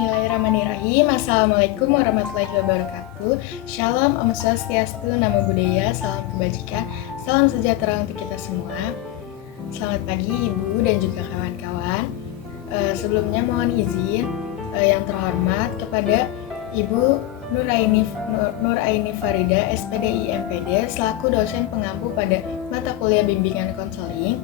Bismillahirrahmanirrahim. Assalamualaikum warahmatullahi wabarakatuh. Shalom, Om Swastiastu, Namo Buddhaya, salam kebajikan, salam sejahtera untuk kita semua. Selamat pagi Ibu dan juga kawan-kawan. Sebelumnya mohon izin yang terhormat kepada Ibu Nuraini Farida, SPDI MPD, selaku dosen pengampu pada mata kuliah bimbingan konseling,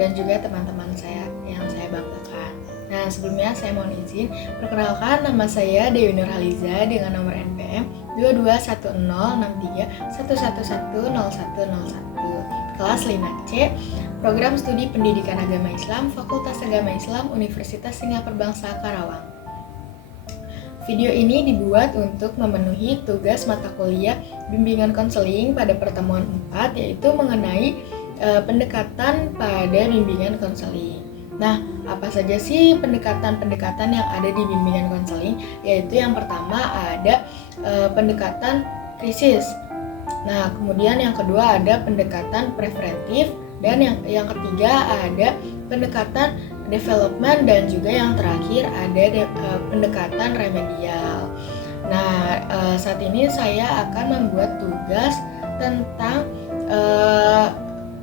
dan juga teman-teman saya yang saya banggakan. Nah, sebelumnya saya mohon izin perkenalkan, nama saya Dewi Nurhaliza dengan nomor NPM 22106311110101, kelas 5C, Program Studi Pendidikan Agama Islam, Fakultas Agama Islam, Universitas Singapura Bangsa Karawang. Video ini dibuat untuk memenuhi tugas mata kuliah bimbingan konseling pada pertemuan 4, yaitu mengenai pendekatan pada bimbingan konseling. Nah, apa saja sih pendekatan-pendekatan yang ada di bimbingan konseling? Yaitu yang pertama ada pendekatan krisis. Nah, kemudian yang kedua ada pendekatan preventif, dan yang ketiga ada pendekatan development, dan juga yang terakhir ada pendekatan remedial. Nah, saat ini saya akan membuat tugas tentang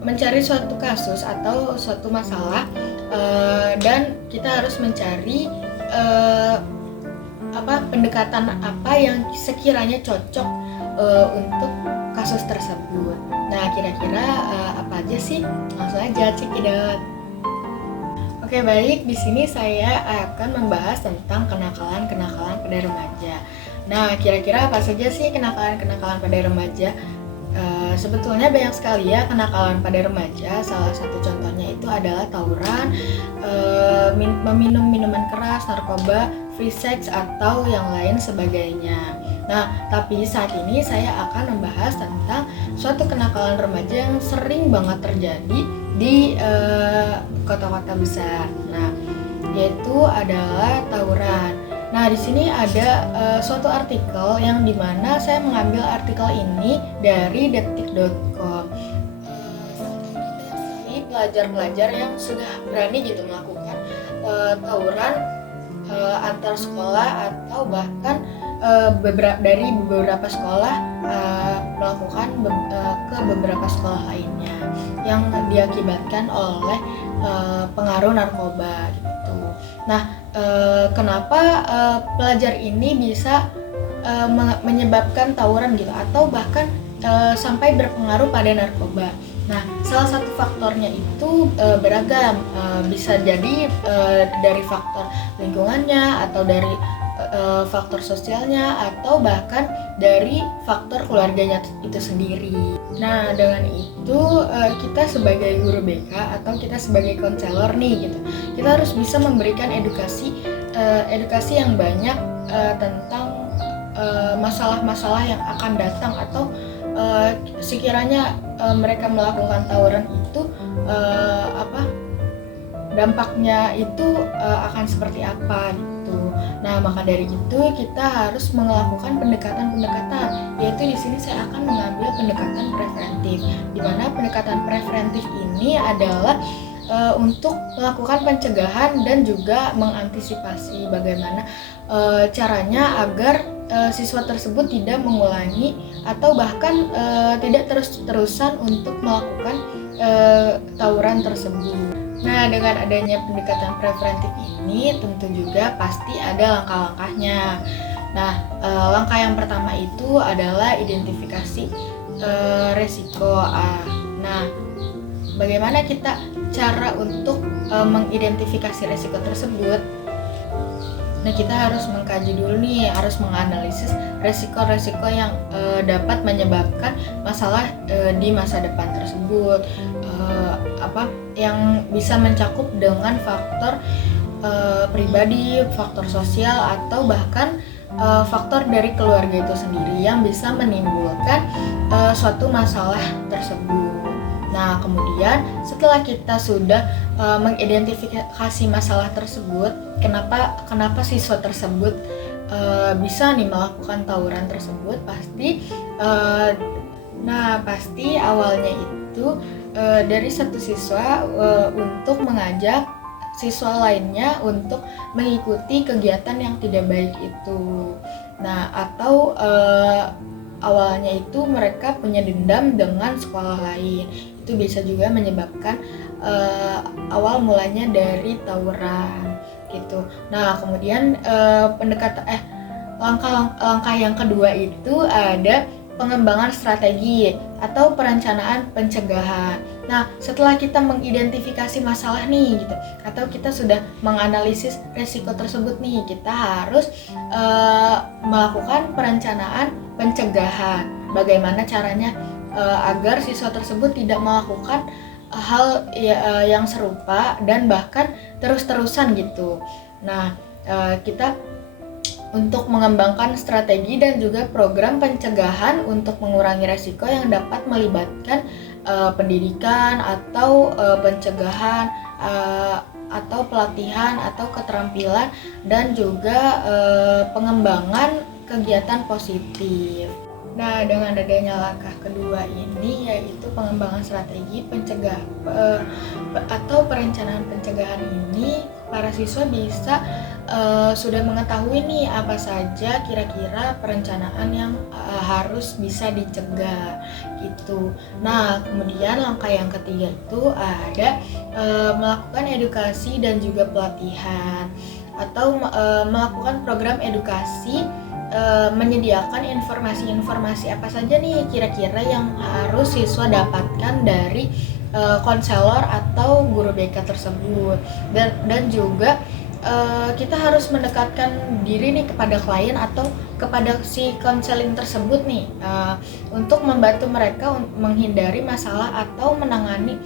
mencari suatu kasus atau suatu masalah, dan kita harus mencari pendekatan apa yang sekiranya cocok untuk kasus tersebut. Nah, kira-kira apa aja sih? Langsung aja cekidot. Oke, baik. Di sini saya akan membahas tentang kenakalan-kenakalan pada remaja. Nah, kira-kira apa saja sih kenakalan-kenakalan pada remaja? Sebetulnya banyak sekali ya kenakalan pada remaja. Salah satu contohnya itu adalah tawuran, meminum minuman keras, narkoba, free sex, atau yang lain sebagainya. Nah, tapi saat ini saya akan membahas tentang suatu kenakalan remaja yang sering banget terjadi di kota-kota besar. Nah, yaitu adalah tawuran. Nah, di sini ada suatu artikel yang dimana saya mengambil artikel ini dari detik.com. Ini pelajar-pelajar yang sudah berani gitu melakukan tawuran antar sekolah, atau bahkan dari beberapa sekolah melakukan ke beberapa sekolah lainnya yang diakibatkan oleh pengaruh narkoba gitu. Nah, kenapa pelajar ini bisa menyebabkan tawuran gitu, atau bahkan sampai berpengaruh pada narkoba? Nah, salah satu faktornya itu beragam, bisa jadi dari faktor lingkungannya, atau dari faktor sosialnya, atau bahkan dari faktor keluarganya itu sendiri. Nah, dengan itu kita sebagai guru BK atau kita sebagai konselor nih gitu, kita harus bisa memberikan edukasi yang banyak tentang masalah-masalah yang akan datang, atau sekiranya mereka melakukan tawuran itu dampaknya itu akan seperti apa gitu. Nah, maka dari itu kita harus melakukan pendekatan-pendekatan, yaitu di sini saya akan mengambil pendekatan preventif, di mana pendekatan preventif ini adalah untuk melakukan pencegahan dan juga mengantisipasi bagaimana caranya agar siswa tersebut tidak mengulangi atau bahkan tidak terus-terusan untuk melakukan tawuran tersebut. Nah, dengan adanya pendekatan preventif ini tentu juga pasti ada langkah-langkahnya. Nah, langkah yang pertama itu adalah identifikasi resiko. Nah, bagaimana kita cara untuk mengidentifikasi resiko tersebut? Nah, kita harus mengkaji dulu nih, harus menganalisis resiko-resiko yang dapat menyebabkan masalah di masa depan tersebut, yang bisa mencakup dengan faktor pribadi, faktor sosial, atau bahkan faktor dari keluarga itu sendiri yang bisa menimbulkan suatu masalah tersebut. Nah, kemudian setelah kita sudah mengidentifikasi masalah tersebut, kenapa siswa tersebut bisa nih melakukan tawuran tersebut, pasti awalnya itu dari satu siswa untuk mengajak siswa lainnya untuk mengikuti kegiatan yang tidak baik itu. Nah, atau awalnya itu mereka punya dendam dengan sekolah lain. Itu bisa juga menyebabkan awal mulanya dari tawuran gitu. Nah, kemudian langkah yang kedua itu ada pengembangan strategi atau perencanaan pencegahan. Nah, setelah kita mengidentifikasi masalah nih gitu, atau kita sudah menganalisis risiko tersebut nih, kita harus melakukan perencanaan pencegahan. Bagaimana caranya agar siswa tersebut tidak melakukan hal yang serupa dan bahkan terus-terusan gitu. Nah, kita untuk mengembangkan strategi dan juga program pencegahan untuk mengurangi resiko yang dapat melibatkan pendidikan atau pencegahan atau pelatihan atau keterampilan dan juga pengembangan kegiatan positif. Nah, dengan adanya langkah kedua ini yaitu pengembangan strategi atau perencanaan pencegahan ini, para siswa bisa sudah mengetahui nih apa saja kira-kira perencanaan yang harus bisa dicegah gitu. Nah, kemudian langkah yang ketiga itu ada melakukan edukasi dan juga pelatihan atau melakukan program edukasi, menyediakan informasi-informasi apa saja nih kira-kira yang harus siswa dapatkan dari konselor atau guru BK tersebut, dan juga kita harus mendekatkan diri nih kepada klien atau kepada si konseling tersebut nih untuk membantu mereka menghindari masalah atau menangani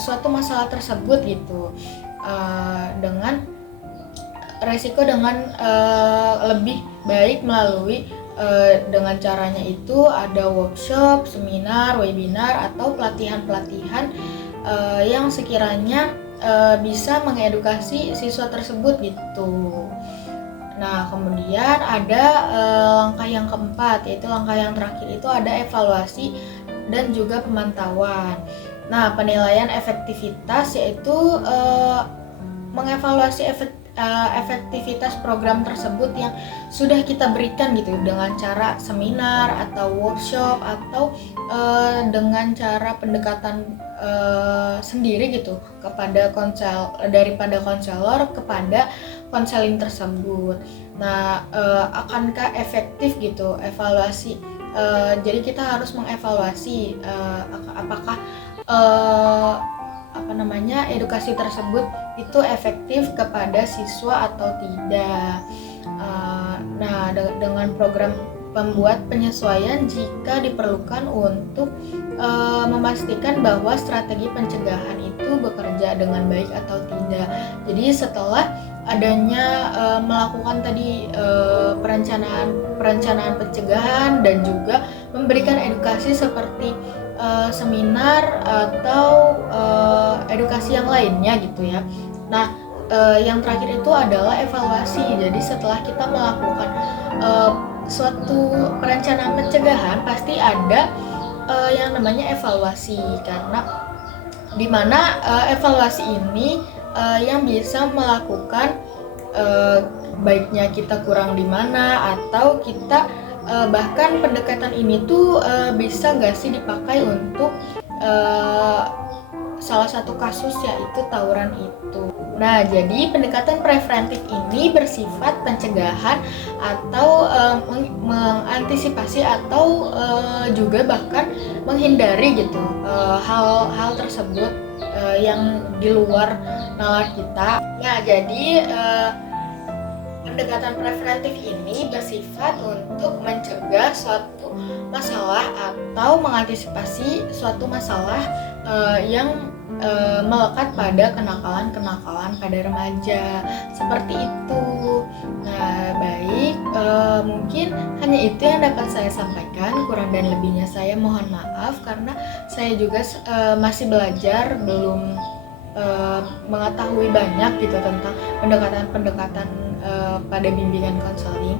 suatu masalah tersebut gitu dengan resiko dengan lebih baik melalui dengan caranya itu ada workshop, seminar, webinar atau pelatihan-pelatihan yang sekiranya bisa mengedukasi siswa tersebut gitu. Nah, kemudian ada langkah yang keempat, yaitu langkah yang terakhir itu ada evaluasi dan juga pemantauan. Nah, penilaian efektivitas yaitu mengevaluasi efektivitas program tersebut yang sudah kita berikan gitu dengan cara seminar atau workshop atau dengan cara pendekatan sendiri gitu kepada daripada konselor kepada konseling tersebut. Nah, akankah efektif gitu evaluasi? Jadi kita harus mengevaluasi apakah edukasi tersebut itu efektif kepada siswa atau tidak. Nah, dengan program pembuat penyesuaian jika diperlukan untuk memastikan bahwa strategi pencegahan itu bekerja dengan baik atau tidak. Jadi setelah adanya melakukan tadi perencanaan pencegahan dan juga memberikan edukasi seperti seminar atau edukasi yang lainnya gitu ya. Nah, yang terakhir itu adalah evaluasi. Jadi setelah kita melakukan suatu perencanaan pencegahan pasti ada yang namanya evaluasi, karena dimana evaluasi ini yang bisa melakukan baiknya kita kurang di mana atau kita bahkan pendekatan ini tuh bisa nggak sih dipakai untuk salah satu kasus yaitu tawuran itu. Nah, jadi pendekatan preventif ini bersifat pencegahan atau mengantisipasi atau juga bahkan menghindari gitu hal-hal tersebut yang di luar nalar kita. Nah, jadi pendekatan preventif ini bersifat untuk mencegah suatu masalah atau mengantisipasi suatu masalah yang melekat pada kenakalan-kenakalan pada remaja seperti itu. Nah, baik, mungkin hanya itu yang dapat saya sampaikan. Kurang dan lebihnya saya mohon maaf karena saya juga masih belajar, belum mengetahui banyak gitu tentang pendekatan-pendekatan pada bimbingan konseling.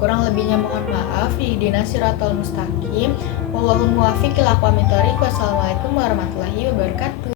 Kurang lebihnya mohon maaf. Ihdinash shiratal mustaqim. Wallahul muwaffiq ila aqwamit thoriq. Wassalamualaikum warahmatullahi wabarakatuh.